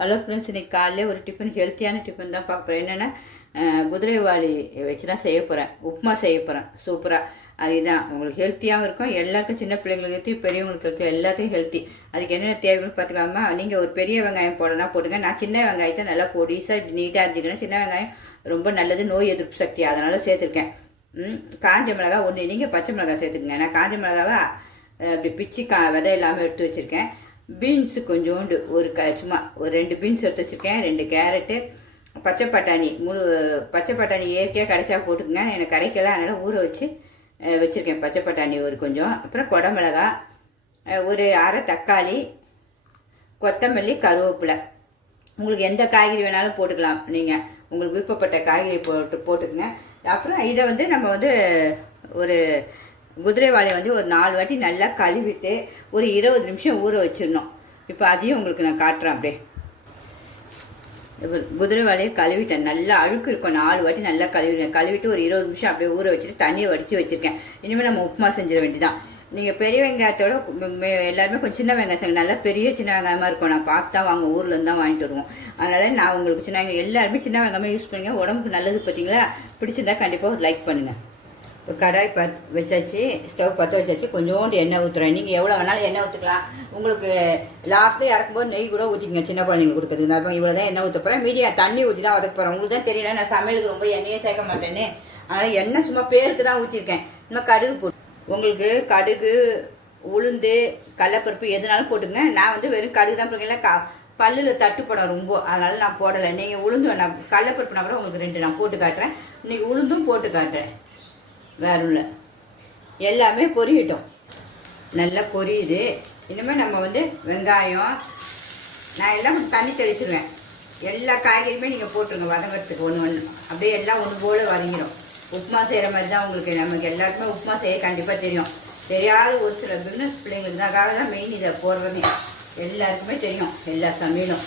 Hello friends, இன்றைக்கி காலையில் ஒரு டிஃபன் ஹெல்த்தியான டிஃபன் தான் பார்க்க போகிறேன். என்னென்னா குதிரைவாளி வச்சு தான் செய்ய போகிறேன். உப்புமா செய்ய போகிறேன் சூப்பராக. அதுதான் உங்களுக்கு ஹெல்த்தியாகவும் இருக்கும், எல்லாருக்கும் சின்ன பிள்ளைங்களுக்கு ஹெல்த்தி, பெரியவங்களுக்கு இருக்கும், எல்லாத்தையும் ஹெல்த்தி. அதுக்கு என்னென்ன தேவைன்னு பார்த்துக்கலாமா? நீங்கள் ஒரு பெரிய வெங்காயம் போடனா போட்டுங்க. நான் சின்ன வெங்காயத்தை நல்லா பொடிசாக நீட்டாக அரிஞ்சிக்கணும். சின்ன வெங்காயம் ரொம்ப நல்லது, நோய் எதிர்ப்பு சக்தி, அதனால் சேர்த்துருக்கேன். காஞ்ச மிளகா ஒன்று, நீங்கள் பச்சை மிளகா சேர்த்துக்குங்க. நான் காஞ்ச மிளகாவை அப்படி பிச்சு விதை இல்லாமல் எடுத்து வச்சுருக்கேன். பீன்ஸு கொஞ்சோண்டு சும்மா ஒரு 2 பீன்ஸ் எடுத்து வச்சுருக்கேன். 2 கேரட்டு, பச்சை பட்டாணி, பச்சை பட்டாணி இயற்கையாக கிடைச்சா போட்டுக்கோங்க. எனக்கு கிடைக்கல, அதனால் ஊற வச்சு வச்சுருக்கேன் பச்சை பட்டாணி ஒரு கொஞ்சம். அப்புறம் குடமிளகா, ஒரு அரை தக்காளி, கொத்தமல்லி, கருவேப்பிலை. உங்களுக்கு எந்த காய்கறி வேணாலும் போட்டுக்கலாம். நீங்கள் உங்களுக்கு விருப்பப்பட்ட காய்கறி போட்டுக்குங்க. அப்புறம் இதை நம்ம ஒரு குதிரைவாளி ஒரு 4 வாட்டி நல்லா கழுவிட்டு ஒரு 20 நிமிஷம் ஊற வச்சிடணும். இப்போ அதையும் உங்களுக்கு நான் காட்டுறேன். அப்படியே குதிரைவாளியை கழுவிட்டேன், நல்லா அழுக்கு இருக்கும். 4 வாட்டி நல்லா கழுவிட்டு ஒரு 20 நிமிஷம் அப்படியே ஊற வச்சுட்டு தண்ணியை வடித்து வச்சுருக்கேன். இனிமேல் நம்ம உப்புமா செஞ்சிட வேண்டியதான். நீங்கள் பெரிய வெங்காயத்தோட எல்லாருமே கொஞ்சம் சின்ன வெங்காயம் நல்லா பெரிய சின்ன வெங்காயமாக இருக்கும். நான் பார்த்து தான் ஊர்லேருந்து தான் வாங்கிட்டு வருவோம். அதனால் நான் உங்களுக்கு சின்ன வெங்காயம் எல்லாருமே சின்ன வெங்காயமாக யூஸ் பண்ணுங்க, உடம்புக்கு நல்லது. பார்த்தீங்களா? பிடிச்சிருந்தா கண்டிப்பாக ஒரு லைக் பண்ணுங்கள். இப்போ கடாய் வச்சாச்சு, ஸ்டவ் பற்ற வச்சாச்சு. கொஞ்சோண்டு எண்ணெய் ஊற்றுறேன். நீங்கள் எவ்வளோ வேணாலும் எண்ணெய் ஊற்றுக்கலாம். உங்களுக்கு லாஸ்ட்டில் இறக்கும்போது நெய் கூட ஊற்றிக்கங்க, சின்ன குழந்தைங்களுக்கு கொடுக்குறது. நான் இவ்வளோ தான் எண்ணெய் ஊற்ற போகிறேன். மீதி தண்ணி ஊற்றி தான் வதக்க போகிறேன். உங்களுக்கு தான் தெரியல, நான் சமையலுக்கு ரொம்ப எண்ணெயே சேர்க்க மாட்டேன்னு. அதனால் எண்ணெய் சும்மா பேருக்கு தான் ஊற்றிருக்கேன். இன்னும் கடுகு போட்டு, உங்களுக்கு கடுகு, உளுந்து, கடலைப்பருப்பு எதுனாலும் போட்டுங்க. நான் வெறும் கடுகு தான் போடுறீங்களா, பல்லில் தட்டுப்படும் ரொம்ப, அதனால் நான் போடலை. நீங்கள் உளுந்து நான் கடலைப்பருப்புனா கூட உங்களுக்கு 2 நான் போட்டு காட்டுறேன். இன்றைக்கி உளுந்தும் போட்டு காட்டுறேன். வேற இல்லை, எல்லாமே பொரியட்டும். நல்லா பொரியுது. இனிமேல் நம்ம வெங்காயம் நான் எல்லாம் தண்ணி தெளிச்சிடுவேன். எல்லா காய்கறியுமே நீங்கள் போட்டுருங்க வதங்கிறதுக்கு ஒன்று அப்படியே எல்லாம் ஒன்று போல் வதங்கிடும். உப்புமா செய்கிற மாதிரி தான் உங்களுக்கு. நமக்கு எல்லாருக்குமே உப்புமா செய்ய கண்டிப்பாக தெரியும். தெரியாத ஒரு சில பிஸ்னஸ் பிள்ளைங்களுக்காக தான் மெயின் இதை போடுறதே. எல்லாருக்குமே தெரியும் எல்லா சமையலும்.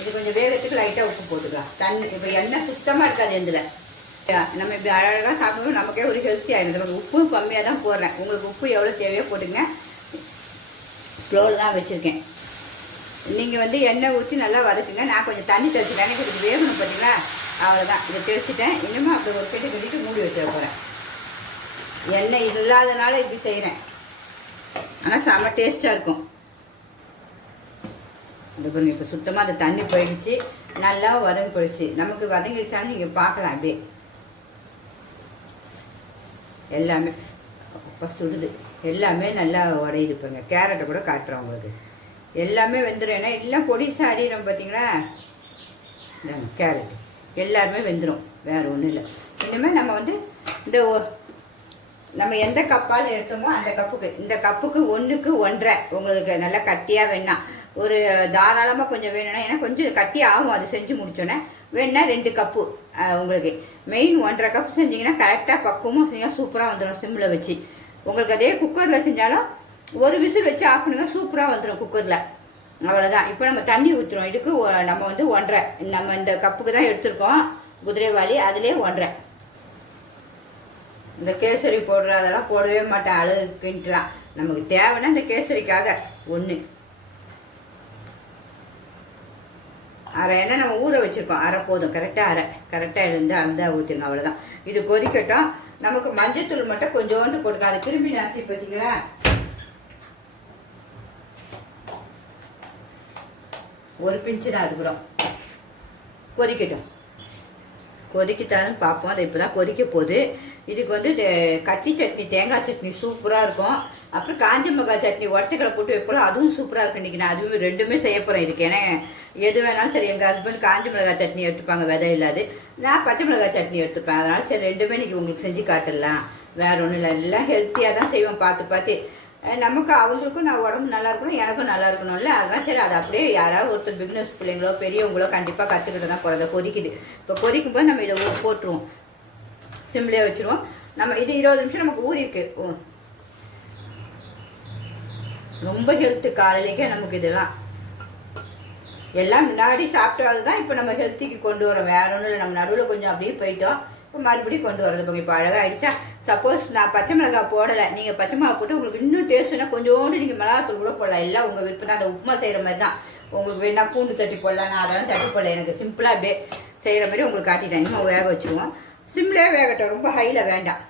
இது கொஞ்சம் வேகத்துக்கு லைட்டாக உப்பு போட்டுக்கலாம். தண்ணி இப்போ எண்ணெய் சுத்தமாக இருக்காது எந்தில். நம்ம இப்படி அழகாக சாப்பிடுவோம், நமக்கே ஒரு ஹெல்த்தி ஆகிடும். உப்பும் கம்மியாக தான் போடுறேன். உங்களுக்கு உப்பு எவ்வளோ தேவையோ போட்டுங்க. ஸ்லோவில் தான் வச்சுருக்கேன். நீங்கள் எண்ணெய் ஊற்றி நல்லா வதக்குங்க. நான் கொஞ்சம் தண்ணி தெளிச்சிட்டேன், எனக்கு கொஞ்சம் வேகணும். பார்த்தீங்களா? அவ்வளோதான், இதை தெளிச்சிட்டேன். இன்னுமே அப்படி ஒரு பெட்டி கட்டிட்டு மூடி வச்சிட போகிறேன். எண்ணெய் இல்லாதனால இப்படி செய்கிறேன், ஆனால் செம்ம டேஸ்ட்டாக இருக்கும். இது பாருங்க, இப்போ சுத்தமாக அந்த தண்ணி போயிடுச்சு, நல்லா வதங்கி போயிடுச்சு. நமக்கு வதங்கிடுச்சான்னு நீங்கள் பார்க்கலாம். அப்படியே எல்லாமே அப்போ சுடுது, எல்லாமே நல்லா உடையுது. பாருங்க, கேரட்டை கூட காட்டுறோம் உங்களுக்கு. எல்லாமே வெந்துடும். ஏன்னா எல்லாம் பொடிசாக அறிகிறோம். பார்த்தீங்களா? கேரட் எல்லாருமே வெந்துடும், வேறு ஒன்றும் இல்லை. இனிமேல் நம்ம நம்ம எந்த கப்பால் எடுத்தோமோ அந்த கப்புக்கு, இந்த கப்புக்கு 1க்கு 1.5 உங்களுக்கு நல்லா கட்டியாக வேணாம். ஒரு தாராளமாக கொஞ்சம் வேணும்னா, ஏன்னா கொஞ்சம் கட்டி ஆகும் அது செஞ்சு முடிச்சோன்னே. வேணுன்னா 2 கப்பு உங்களுக்கு. மெயின் 1.5 கப் செஞ்சிங்கன்னா கரெக்டாக பக்குவமாக செஞ்சால் சூப்பராக வந்துடும். சிம்மில் வச்சு உங்களுக்கு அதே குக்கரில் செஞ்சாலும் ஒரு விசில் வச்சு ஆஃப் பண்ணுங்க, சூப்பராக வந்துடும் குக்கரில். அவ்வளோதான். இப்போ நம்ம தண்ணி ஊற்றுறோம். இதுக்கு நம்ம 1.5, நம்ம இந்த கப்புக்கு தான் எடுத்துருக்கோம் குதிரைவாளி, அதிலே 1.5. இந்த கேசரி போடுற அதெல்லாம் போடவே மாட்டேன், அழகுக்குன்ட்டுலாம். நமக்கு தேவைன்னா இந்த கேசரிக்காக 1 அரை எண்ணெய் நம்ம ஊற வச்சுருக்கோம். அரை போதும், கரெக்டாக இருந்து அழுதாக ஊற்றுங்க. அவ்வளோதான். இது கொதிக்கட்டும். நமக்கு மஞ்சத்தூள் மட்டும் கொஞ்சோண்டு போட்டுக்கலாம். அது கிருமி நாசி. பார்த்தீங்களா? ஒரு பிஞ்சு தான், அது கூட கொதிக்கட்டும். கொதிக்கிட்டாலும் பார்ப்போம். அதை இப்போ தான் கொதிக்க போகுது. இதுக்கு கட்டி சட்னி, தேங்காய் சட்னி சூப்பராக இருக்கும். அப்புறம் காஞ்ச மிளகாய் சட்னி உடச்சக்கடை போட்டு வைப்போம், அதுவும் சூப்பராக இருக்கும். இன்றைக்கி நான் அதுவும் 2மே செய்ய போகிறேன் இதுக்கு. ஏன்னா எது வேணாலும் சரி, எங்கள் ஹஸ்பண்ட் காஞ்ச மிளகாய் சட்னி எடுத்துப்பாங்க, விதை இல்லாது. நான் பச்சை மிளகாய் சட்னி எடுத்துப்பேன். அதனால் சரி 2மே இன்றைக்கி உங்களுக்கு செஞ்சு காட்டுடலாம். வேறு ஒன்றும் இல்லை, எல்லாம் ஹெல்த்தியாக தான் செய்வோம். பார்த்து நமக்கு அவங்களுக்கும் நான் உடம்பு நல்லா இருக்கணும், எனக்கும் நல்லா இருக்கணும்ல. அதெல்லாம் சரி, அது அப்படியே யாராவது ஒருத்தர் பிஸ்னஸ் பிள்ளைங்களோ பெரியவங்களோ கண்டிப்பாக கற்றுக்கிட்டு தான் போகிறத. கொதிக்குது. இப்போ கொதிக்கும்போது நம்ம இதை போட்டுருவோம், சிம்லேயே வச்சுருவோம். நம்ம இது 20 நிமிஷம் நமக்கு ஊறிருக்கு. ரொம்ப ஹெல்த்து காலையிலேக்கே நமக்கு. இதெல்லாம் எல்லாம் முன்னாடி சாப்பிட்டாது தான் இப்போ நம்ம ஹெல்த்திக்கு கொண்டு வரோம். வேற ஒன்றும் இல்லை. நம்ம நடுவில் கொஞ்சம் அப்படியே போயிட்டோம், இப்போ மறுபடியும் கொண்டு வரது. இப்போ அழகாக ஆகிடுச்சா? சப்போஸ் நான் பச்சை மிளகாய் போடலை, நீங்கள் பச்சை மிளகா போட்டு உங்களுக்கு இன்னும் டேஸ்ட்னா கொஞ்சோண்டு நீங்கள் மிளகாத்தூள் கூட போடலாம். எல்லாம் உங்கள் விருப்பம் தான். அந்த உப்புமா செய்கிற மாதிரி தான். உங்களுக்கு வேணா பூண்டு தட்டி போடலாம். நான் அதெல்லாம் தட்டி போடல, எனக்கு சிம்பிளாக அப்படியே செய்கிற மாதிரி உங்களுக்கு காட்டிட்டேன். இன்னும் வேக வச்சுருவோம். சிம்லேயே வேகட்டும், ரொம்ப ஹையில் வேண்டாம்.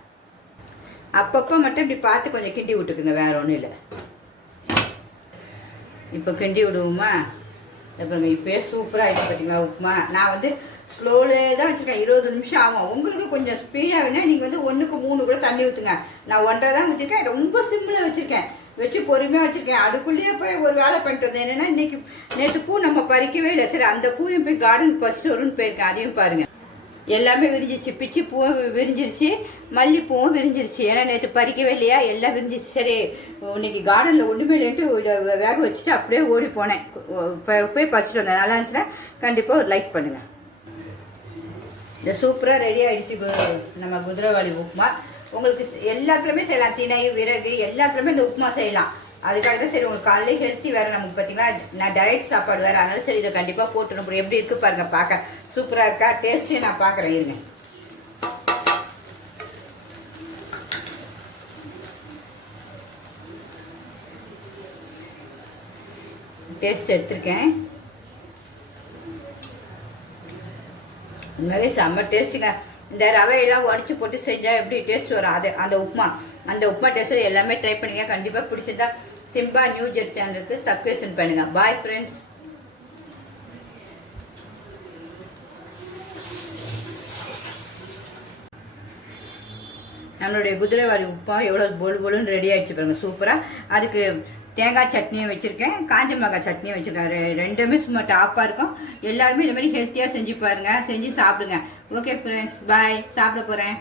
அப்பப்போ மட்டும் இப்படி பார்த்து கொஞ்சம் கிண்டி விட்டுக்குங்க, வேறு ஒன்றும் இல்லை. இப்போ கிண்டி விடுவோமா? அப்புறம் இப்போயே சூப்பராக ஆகிட்டு பார்த்தீங்களா உப்புமா. நான் வந்து ஸ்லோலே தான் வச்சுருக்கேன், 20 நிமிஷம் ஆகும். உங்களுக்கு கொஞ்சம் ஸ்பீடாக வேணால் நீங்கள் வந்து 1க்கு 3 கூட தண்ணி ஊற்றுங்க. நான் 1.5 தான் ஊற்றிருக்கேன், ரொம்ப சிம்மில் வச்சுருக்கேன், வச்சு பொறுமையாக வச்சுருக்கேன். அதுக்குள்ளேயே போய் ஒரு வேலை பண்ணிட்டு வந்தேன். என்னென்னா இன்றைக்கி நேற்று பூ நம்ம பறிக்கவே இல்லை. சரி, அந்த பூவையும் போய் கார்டன் பறிச்சுட்டு வரும்னு போயிருக்கேன். அதையும் பாருங்கள், எல்லாமே விரிஞ்சிச்சு. பிச்சு பூவும் விரிஞ்சிருச்சு, மல்லிப்பூவும் விரிஞ்சிருச்சு. ஏன்னா நேற்று பறிக்கவே இல்லையா, எல்லாம் விரிஞ்சிச்சு. சரி, இன்னைக்கு கார்டனில் ஒன்றுமே இல்லைன்ட்டு வேக வச்சுட்டு அப்படியே ஓடி போனேன். போய் பறிச்சுட்டு வந்தேன். நல்லா இருந்துச்சுன்னா கண்டிப்பாக ஒரு லைக் பண்ணுங்கள். இந்த சூப்பராக ரெடி ஆகிடுச்சு நம்ம குதிரைவாலி உப்புமா. உங்களுக்கு எல்லாத்துலேயுமே செய்யலாம், திணை விறகு எல்லாத்துலேயுமே இந்த உப்புமா செய்யலாம். அதுக்காக தான் சரி, உங்களுக்கு காலையில் ஹெல்த்தி வேறு நமக்கு பார்த்தீங்கன்னா, நான் டயட் சாப்பாடு வேறு, அதனால சரி இதை கண்டிப்பாக போட்டுணும். எப்படி இருக்குது பாருங்கள், பார்க்க சூப்பராக இருக்கா? டேஸ்ட்டே நான் பார்க்குறேன், இருங்க. டேஸ்ட் எடுத்திருக்கேன், உண்மையிலே செம்ம டேஸ்ட்டுங்க. இந்த ரவையெல்லாம் உடச்சி போட்டு செஞ்சால் எப்படி டேஸ்ட் வரும், அது அந்த உப்புமா டேஸ்ட்டு எல்லாமே ட்ரை பண்ணுங்க. கண்டிப்பாக பிடிச்சிருந்தா சிம்பா நியூ ஜெட் சேனலுக்கு சப்ஸ்கிரைப் பண்ணுங்க. Bye friends. நம்மளுடைய குதிரைவாலி உப்புமா எவ்வளோ பொழுன்னு ரெடி ஆகிடுச்சு பாருங்க, சூப்பராக. அதுக்கு தேங்காய் சட்னியும் வச்சுருக்கேன், காஞ்ச மிளகாய் சட்னியும் வச்சுருக்கேன். ரெண்டுமே சும்மா டாப்பாக இருக்கும். எல்லாருமே இது மாதிரி ஹெல்த்தியாக செஞ்சு பாருங்கள், செஞ்சு சாப்பிடுங்க. ஓகே ஃப்ரெண்ட்ஸ், பாய். சாப்பிட போகிறேன்.